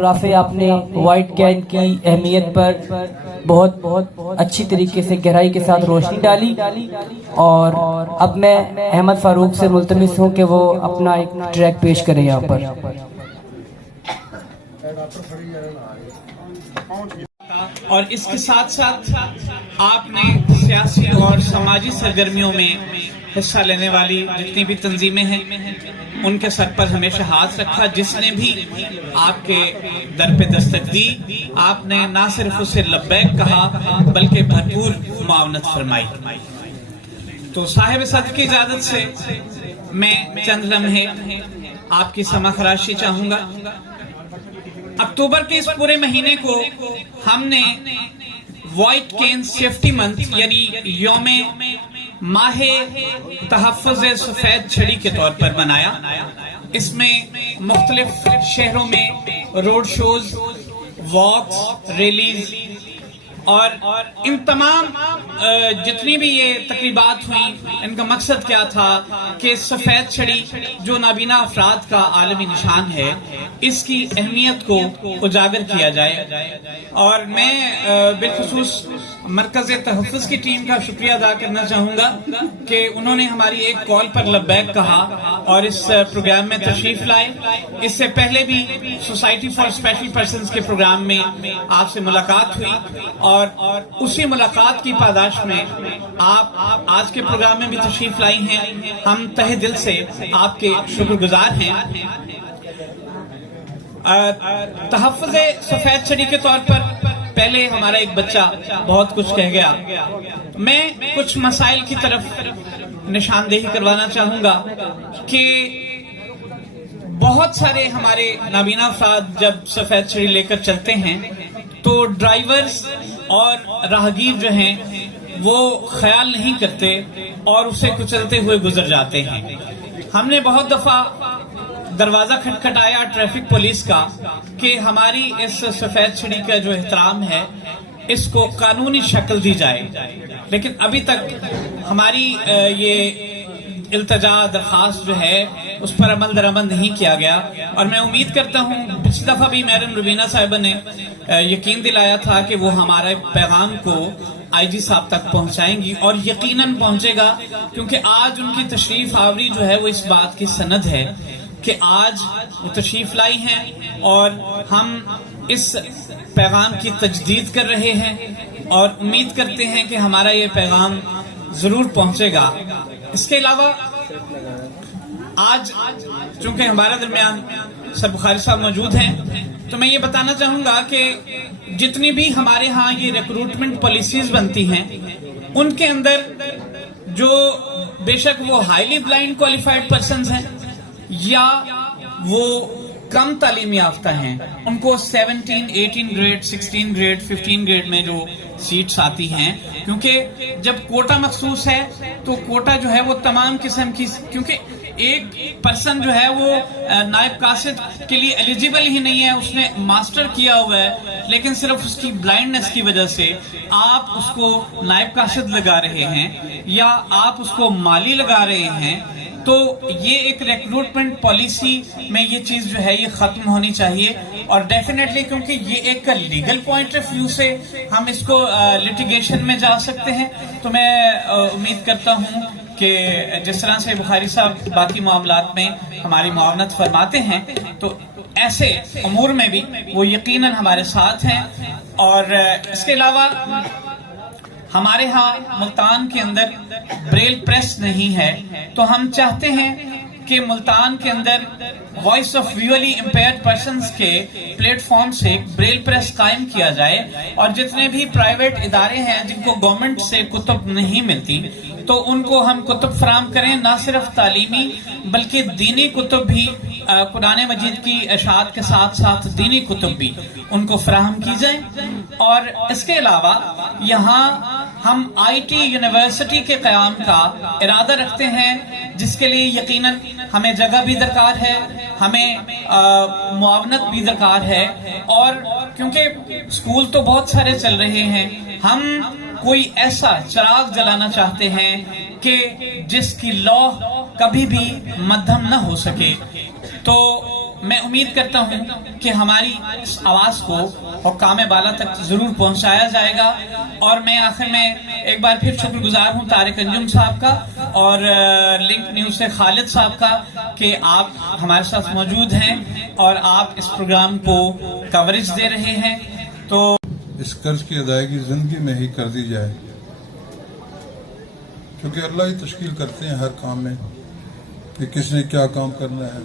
رافع، آپ نے white can کی اہمیت پر بہت اچھی طریقے سے گہرائی کے ساتھ روشنی ڈالی، اور اب میں احمد فاروق سے ملتمس ہوں کہ وہ اپنا ایک ٹریک پیش کریں یہاں پر۔ اور اس کے ساتھ ساتھ آپ نے سیاسی اور سماجی سرگرمیوں میں حصہ لینے والی جتنی بھی تنظیمیں ہیں ان کے سر پر ہمیشہ ہاتھ رکھا۔ جس نے بھی آپ کے در پہ دستک دی، آپ نے نہ صرف اسے لبیک کہا بلکہ بھرپور معاونت فرمائی۔ تو صاحب صدر کی اجازت سے میں چند لمحے آپ کی سماع خراشی چاہوں گا۔ اکتوبر کے اس پورے مہینے کو ہم نے وائٹ کین سیفٹی منتھ یعنی یوم ماہ تحفظ سفید چھڑی کے طور پر منایا۔ اس میں مختلف شہروں میں روڈ شوز، واکس، ریلیز اور ان تمام جتنی بھی یہ تقریبات ہوئیں ان کا مقصد کیا تھا کہ سفید چھڑی جو نابینا افراد کا عالمی نشان ہے اس کی اہمیت کو اجاگر کیا جائے۔ اور میں بالخصوص مرکز تحفظ کی ٹیم کا شکریہ ادا کرنا چاہوں گا کہ انہوں نے ہماری ایک کال پر لبیک کہا اور اس پروگرام میں تشریف لائے۔ اس سے پہلے بھی سوسائٹی فار اسپیشل پرسنز کے پروگرام میں آپ سے ملاقات ہوئی، اور اسی ملاقات کی پاداش میں آپ آج کے پروگرام میں بھی تشریف لائی ہیں۔ ہم تہہ دل سے آپ کے شکر گزار ہیں۔ تحفظ سفید چھڑی کے طور پر پہلے ہمارا ایک بچہ بہت کچھ کہہ گیا، میں کچھ مسائل کی طرف نشاندہی کروانا چاہوں گا کہ بہت سارے ہمارے نابینا افراد جب سفید چھڑی لے کر چلتے ہیں تو ڈرائیورز اور راہگیر جو ہیں وہ خیال نہیں کرتے اور اسے کچلتے ہوئے گزر جاتے ہیں۔ ہم نے بہت دفعہ دروازہ کھٹکھٹایا ٹریفک پولیس کا کہ ہماری اس سفید چھڑی کا جو احترام ہے اس کو قانونی شکل دی جائے، لیکن ابھی تک ہماری یہ التجا درخواست جو ہے اس پر عمل درآمد نہیں کیا گیا۔ اور میں امید کرتا ہوں پچھلی دفعہ بھی میڈم روبینہ صاحبہ نے یقین دلایا تھا کہ وہ ہمارے پیغام کو آئی جی صاحب تک پہنچائیں گی، اور یقیناً پہنچے گا، کیونکہ آج ان کی تشریف آوری جو ہے وہ اس بات کی سند ہے کہ آج وہ تشریف لائی ہیں اور ہم اس پیغام کی تجدید کر رہے ہیں اور امید کرتے ہیں کہ ہمارا یہ پیغام ضرور پہنچے گا۔ اس کے علاوہ آج چونکہ ہمارے درمیان سر بخاری صاحب موجود ہیں تو میں یہ بتانا چاہوں گا کہ جتنی بھی ہمارے ہاں یہ ریکروٹمنٹ پالیسیز بنتی ہیں ان کے اندر جو بے شک وہ ہائیلی بلائنڈ کوالیفائڈ پرسنز ہیں یا وہ کم تعلیم یافتہ ہیں ان کو 17، 18 گریڈ، 16 گریڈ، 15 گریڈ میں جو سیٹس آتی ہیں، کیونکہ جب کوٹا مخصوص ہے تو کوٹا جو ہے وہ تمام قسم کی، کیونکہ ایک پرسن جو ہے وہ نائب قاصد کے لیے ایلیجیبل ہی نہیں ہے، اس نے ماسٹر کیا ہوا ہے لیکن صرف اس کی بلائنڈنس کی وجہ سے آپ اس کو نائب قاصد لگا رہے ہیں یا آپ اس کو مالی لگا رہے ہیں۔ تو یہ ایک ریکروٹمنٹ پالیسی میں یہ چیز جو ہے یہ ختم ہونی چاہیے، اور ڈیفینیٹلی کیونکہ یہ ایک لیگل پوائنٹ آف ویو سے ہم اس کو لٹیگیشن میں جا سکتے ہیں، تو میں امید کرتا ہوں کہ جس طرح سے بخاری صاحب باقی معاملات میں ہماری معاونت فرماتے ہیں تو ایسے امور میں بھی وہ یقیناً ہمارے ساتھ ہیں۔ اور اس کے علاوہ ہمارے ہاں ملتان کے اندر بریل پریس نہیں ہے، تو ہم چاہتے ہیں کہ ملتان کے اندر voice of visually impaired persons کے پلیٹ فارم سے بریل پریس قائم کیا جائے، اور جتنے بھی پرائیویٹ ادارے ہیں جن کو گورنمنٹ سے کتب نہیں ملتی تو ان کو ہم کتب فراہم کریں، نہ صرف تعلیمی بلکہ دینی کتب بھی، قرآن مجید کی اشاعت کے ساتھ ساتھ دینی کتب بھی ان کو فراہم کی جائیں۔ اور اس کے علاوہ یہاں ہم آئی ٹی یونیورسٹی کے قیام کا ارادہ رکھتے ہیں، جس کے لیے یقیناً ہمیں جگہ بھی درکار ہے، ہمیں معاونت بھی درکار ہے، اور کیونکہ اسکول تو بہت سارے چل رہے ہیں، ہم کوئی ایسا چراغ جلانا چاہتے ہیں کہ جس کی لو کبھی بھی مدھم نہ ہو سکے. تو میں امید کرتا ہوں کہ ہماری اس آواز کو حکام بالا تک ضرور پہنچایا جائے گا. اور میں آخر میں ایک بار پھر شکر گزار ہوں طارق انجم صاحب کا اور لنک نیوز سے خالد صاحب کا کہ آپ ہمارے ساتھ موجود ہیں اور آپ اس پروگرام کو کوریج دے رہے ہیں. تو اس قرض کی ادائیگی زندگی میں ہی کر دی جائے، کیونکہ اللہ ہی تشکیل کرتے ہیں ہر کام میں کہ کس نے کیا کام کرنا ہے.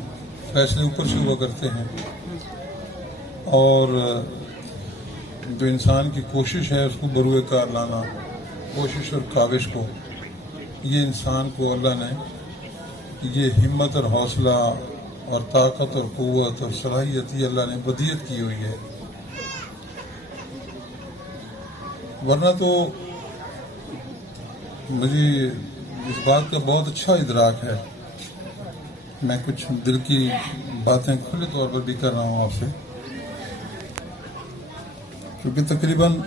فیصلے اوپر سے ہوا کرتے ہیں، اور جو انسان کی کوشش ہے اس کو بروئے کار لانا، کوشش اور کاوش کو، یہ انسان کو اللہ نے یہ ہمت اور حوصلہ اور طاقت اور قوت اور صلاحیت یہ اللہ نے ودیعت کی ہوئی ہے. ورنہ تو مجھے اس بات کا بہت اچھا ادراک ہے، میں کچھ دل کی باتیں کھلے طور پر بھی کر رہا ہوں آپ سے، کیونکہ تقریباً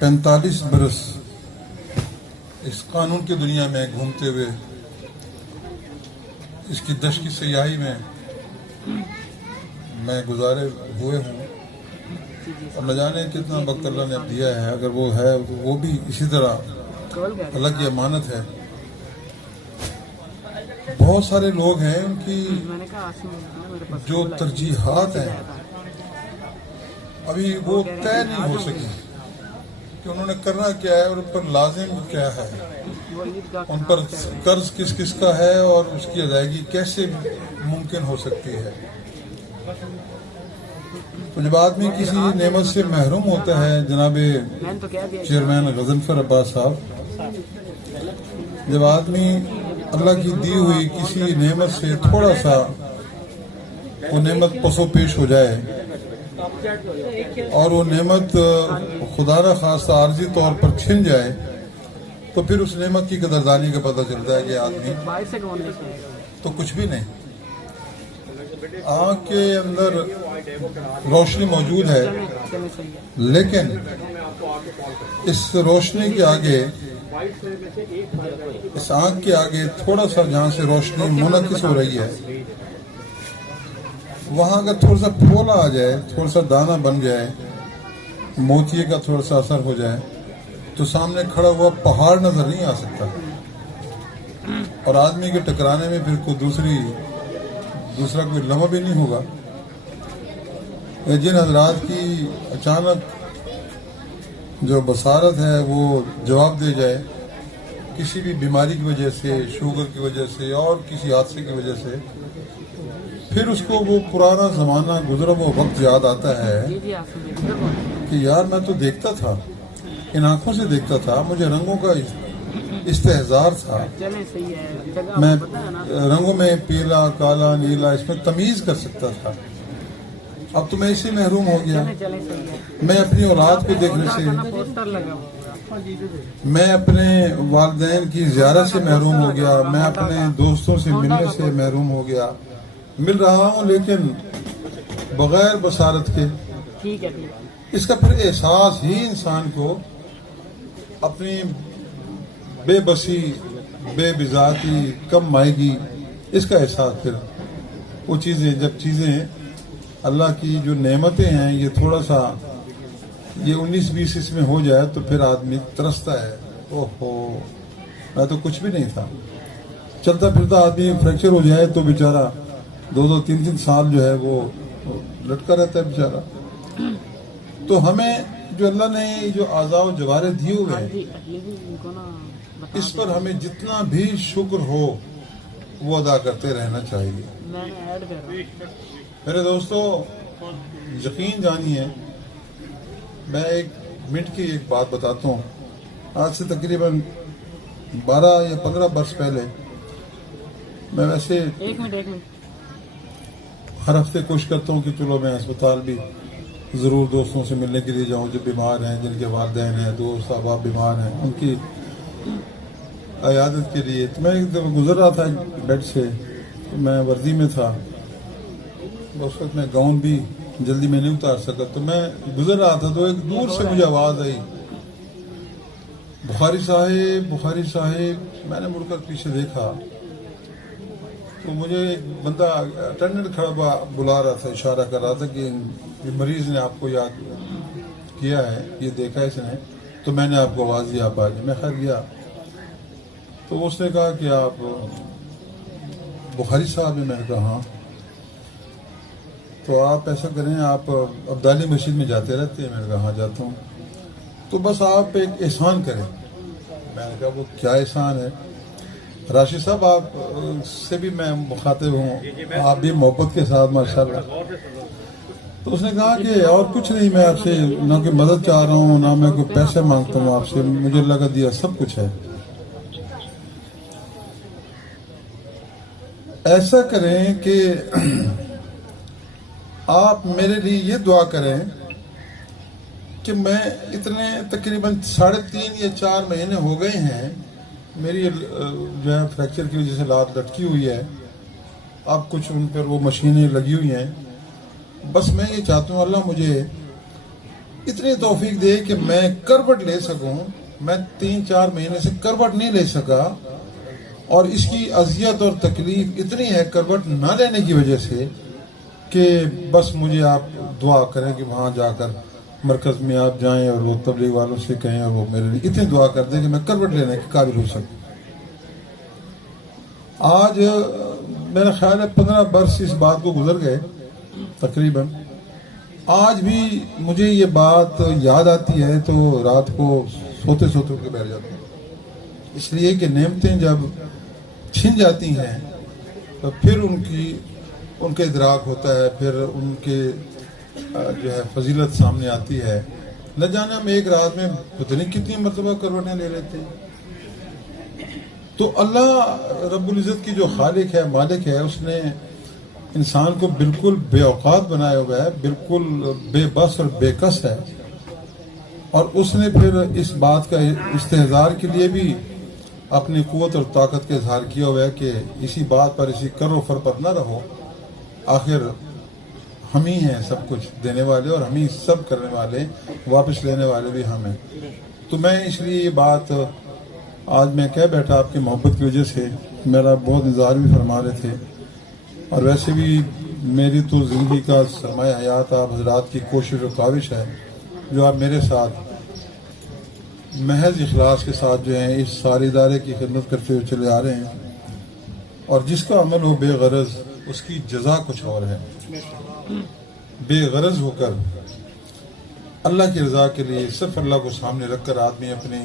45 برس اس قانون کی دنیا میں گھومتے ہوئے، اس کی دشت کی سیاحی میں گزارے ہوئے ہوں، اور نہ جانے کتنا وقت اللہ نے اب دیا ہے. اگر وہ ہے تو وہ بھی اسی طرح اللہ کی امانت ہے. بہت سارے لوگ ہیں ان کی جو ترجیحات ہیں ابھی وہ طے نہیں ہو سکی کہ انہوں نے کرنا کیا ہے اور ان پر لازم کیا ہے، ان پر قرض کس کس کا ہے اور اس کی ادائیگی کیسے ممکن ہو سکتی ہے. تو جب آدمی کسی نعمت سے محروم ہوتا ہے، جناب چیئرمین غضنفر عباس صاحب، جب آدمی اللہ کی دی ہوئی کسی نعمت سے تھوڑا سا وہ نعمت پسو پیش ہو جائے اور وہ نعمت خدا نہ خواستہ عارضی طور پر چھن جائے، تو پھر اس نعمت کی قدردانی کا پتہ چلتا ہے کہ آدمی تو کچھ بھی نہیں. آنکھ کے اندر روشنی موجود ہے، لیکن اس روشنی کے آگے، اس آنکھ کے آگے تھوڑا سا جہاں سے روشنی منعکس ہو رہی ہے، وہاں اگر تھوڑا سا پھولا آ جائے، تھوڑا سا دانہ بن جائے، موتیے کا تھوڑا سا اثر ہو جائے، تو سامنے کھڑا ہوا پہاڑ نظر نہیں آ سکتا، اور آدمی کے ٹکرانے میں پھر کوئی دوسرا کوئی لمحہ بھی نہیں ہوگا. جن حضرات کی اچانک جو بصارت ہے وہ جواب دے جائے کسی بھی بیماری کی وجہ سے، شوگر کی وجہ سے اور کسی حادثے کی وجہ سے، پھر اس کو وہ پرانا زمانہ گزرا ہوا وقت یاد آتا ہے کہ یار میں تو دیکھتا تھا، ان آنکھوں سے دیکھتا تھا، مجھے رنگوں کا استحضار تھا، میں رنگوں میں پیلا، کالا، نیلا اس میں تمیز کر سکتا تھا. اب تو میں اسی محروم ہو گیا. میں اپنی اولاد کو دیکھنے سے، میں اپنے والدین کی زیارت سے محروم ہو گیا، میں اپنے دوستوں سے ملنے سے محروم ہو گیا. مل رہا ہوں لیکن بغیر بصارت کے. اس کا پھر احساس ہی انسان کو اپنی بے بسی، بے بذاتی، کم مائگی، اس کا احساس پھر وہ چیزیں، جب چیزیں اللہ کی جو نعمتیں ہیں یہ تھوڑا سا یہ 19-20 اس میں ہو جائے تو پھر آدمی ترستا ہے. اوہو میں تو کچھ بھی نہیں تھا. چلتا پھرتا آدمی فریکچر ہو جائے تو بیچارہ 2-3 سال جو ہے وہ لٹکا رہتا ہے بیچارہ. تو ہمیں جو اللہ نے جو اعضاء و جوارح دیے ہوئے ہیں، اس پر ہمیں جتنا بھی شکر ہو وہ ادا کرتے رہنا چاہیے. میرے دوستو یقین جانیے، میں 1 منٹ کی ایک بات بتاتا ہوں. آج سے تقریباً 12 یا 15 برس پہلے میں ویسے ہر ہفتے کوشش کرتا ہوں کہ چلو میں اسپتال بھی ضرور دوستوں سے ملنے کے لیے جاؤں جو بیمار ہیں، جن کے والدین ہیں، دوست احباب بیمار ہیں، ان کی عیادت کے لیے. تو میں ایک دفعہ گزر رہا تھا بیڈ سے, تو میں وردی میں تھا, اس وقت میں گاؤن بھی جلدی میں نہیں اتار سکا, تو میں گزر رہا تھا تو ایک دور سے مجھے آواز آئی, بخاری صاحب, بخاری صاحب. میں نے مڑ کر پیچھے دیکھا تو مجھے ایک بندہ اٹینڈنٹ کھڑا بلا رہا تھا, اشارہ کر رہا تھا کہ یہ مریض نے آپ کو یاد کیا ہے, یہ دیکھا ہے اس نے, تو میں نے آپ کو آواز دی, آپ آ جائیں. میں خیر گیا تو اس نے کہا کہ آپ بخاری صاحب ہیں. میں نے کہا ہاں. تو آپ ایسا کریں, آپ عبدالی مسجد میں جاتے رہتے ہیں؟ میں نے کہا ہاں جاتا ہوں. تو بس آپ ایک احسان کریں. میں نے کہا وہ کیا احسان ہے؟ راشد صاحب آپ سے بھی میں مخاطب ہوں, آپ بھی محبت کے ساتھ ماشاءاللہ. تو اس نے کہا کہ اور کچھ نہیں, میں آپ سے نہ کوئی مدد چاہ رہا ہوں, نہ میں کوئی پیسے مانگتا ہوں آپ سے, مجھے اللہ کا دیا سب کچھ ہے. ایسا کریں کہ آپ میرے لیے یہ دعا کریں کہ میں اتنے تقریباً 3.5 یا 4 مہینے ہو گئے ہیں, میری جو ہے فریکچر کی وجہ سے لات لٹکی ہوئی ہے, اب کچھ ان پر وہ مشینیں لگی ہوئی ہیں. بس میں یہ چاہتا ہوں اللہ مجھے اتنی توفیق دے کہ میں کروٹ لے سکوں. میں 3-4 مہینے سے کروٹ نہیں لے سکا, اور اس کی اذیت اور تکلیف اتنی ہے کروٹ نہ لینے کی وجہ سے کہ بس مجھے آپ دعا کریں کہ وہاں جا کر مرکز میں آپ جائیں اور وہ تبلیغ والوں سے کہیں اور وہ میرے لیے اتنی دعا کر دیں کہ میں کروٹ لینے کے قابل ہو سکوں. آج میرا خیال ہے 15 برس اس بات کو گزر گئے تقریباً. آج بھی مجھے یہ بات یاد آتی ہے تو رات کو سوتے سوتے کے بیٹھ جاتا ہوں, اس لیے کہ نعمتیں جب چھن جاتی ہیں تو پھر ان کا ادراک ہوتا ہے, پھر ان کے جو ہے فضیلت سامنے آتی ہے. نہ جانے ہم ایک رات میں پتہ نہیں کتنی مرتبہ کروٹیں لے لیتے ہیں. تو اللہ رب العزت کی جو خالق ہے, مالک ہے, اس نے انسان کو بالکل بے اوقات بنایا ہوا ہے, بالکل بے بس اور بے کس ہے, اور اس نے پھر اس بات کا استحضار کے لیے بھی اپنی قوت اور طاقت کا اظہار کیا ہوا ہے کہ اسی بات پر, اسی کر و فر پر نہ رہو, آخر ہم ہی ہیں سب کچھ دینے والے اور ہم ہی سب کرنے والے, واپس لینے والے بھی ہم ہیں. تو میں اس لیے یہ بات آج میں کہہ بیٹھا آپ کی محبت کی وجہ سے, میرا بہت انتظار بھی فرما رہے تھے, اور ویسے بھی میری تو زندگی کا سرمایہ حیات آپ حضرات کی کوشش و کاوش ہے, جو آپ میرے ساتھ محض اخلاص کے ساتھ جو ہیں اس سارے ادارے کی خدمت کرتے ہوئے چلے آ رہے ہیں, اور جس کا عمل ہو بے غرض اس کی جزا کچھ اور ہے. بے غرض ہو کر اللہ کی رضا کے لیے صرف اللہ کو سامنے رکھ کر آدمی اپنی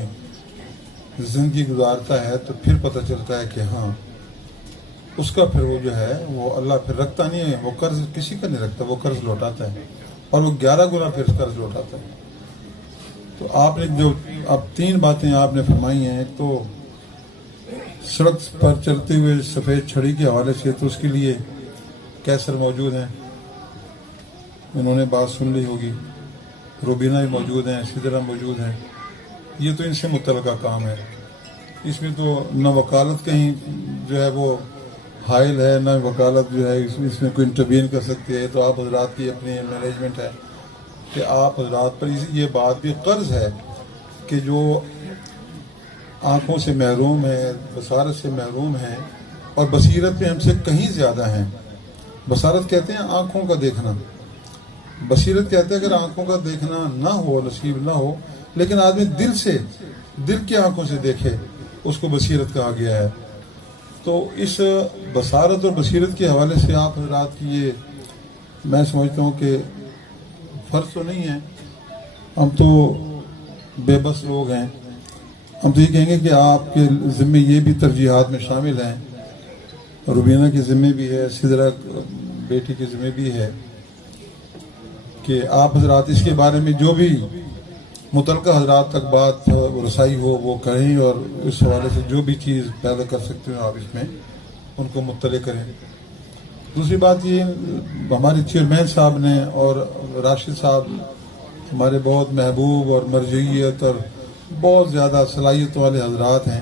زندگی گزارتا ہے تو پھر پتہ چلتا ہے کہ ہاں اس کا پھر وہ جو ہے وہ اللہ پھر رکھتا نہیں ہے, وہ قرض کسی کا نہیں رکھتا, وہ قرض لوٹاتا ہے, اور وہ 11 گنا پھر قرض لوٹاتا ہے. تو آپ نے جو اب 3 باتیں آپ نے فرمائی ہیں, ایک تو سڑک پر چلتے ہوئے سفید چھڑی کے حوالے سے, تو اس کے لیے کیسر موجود ہیں, انہوں نے بات سن لی ہوگی, روبینہ بھی موجود ہیں, سدرہ موجود ہیں. یہ تو ان سے متعلقہ کام ہے, اس میں تو نہ وکالت کہیں جو ہے وہ حائل ہے, نہ وکالت جو ہے اس میں کوئی انٹروین کر سکتی ہے. تو آپ حضرات کی اپنی مینجمنٹ ہے کہ آپ حضرات پر یہ بات بھی قرض ہے کہ جو آنکھوں سے محروم ہیں, بصارت سے محروم ہیں, اور بصیرت میں ہم سے کہیں زیادہ ہیں. بصارت کہتے ہیں آنکھوں کا دیکھنا, بصیرت کہتے ہیں اگر آنکھوں کا دیکھنا نہ ہو, نصیب نہ ہو, لیکن آدمی دل سے, دل کی آنکھوں سے دیکھے, اس کو بصیرت کہا گیا ہے. تو اس بصارت اور بصیرت کے حوالے سے آپ حضرات کی یہ میں سمجھتا ہوں کہ فرض تو نہیں ہے, ہم تو بے بس لوگ ہیں. ہم تو یہ کہیں گے کہ آپ کے ذمے یہ بھی ترجیحات میں شامل ہیں, روبینہ کے ذمے بھی ہے, سدرہ بیٹی کے ذمے بھی ہے, کہ آپ حضرات اس کے بارے میں جو بھی متعلقہ حضرات تک بات رسائی ہو وہ کریں, اور اس حوالے سے جو بھی چیز پیدا کر سکتے ہیں آپ اس میں ان کو مطلع کریں. دوسری بات یہ, ہمارے چیئرمین صاحب نے اور راشد صاحب ہمارے بہت محبوب اور مرجعیت اور بہت زیادہ صلاحیت والے حضرات ہیں.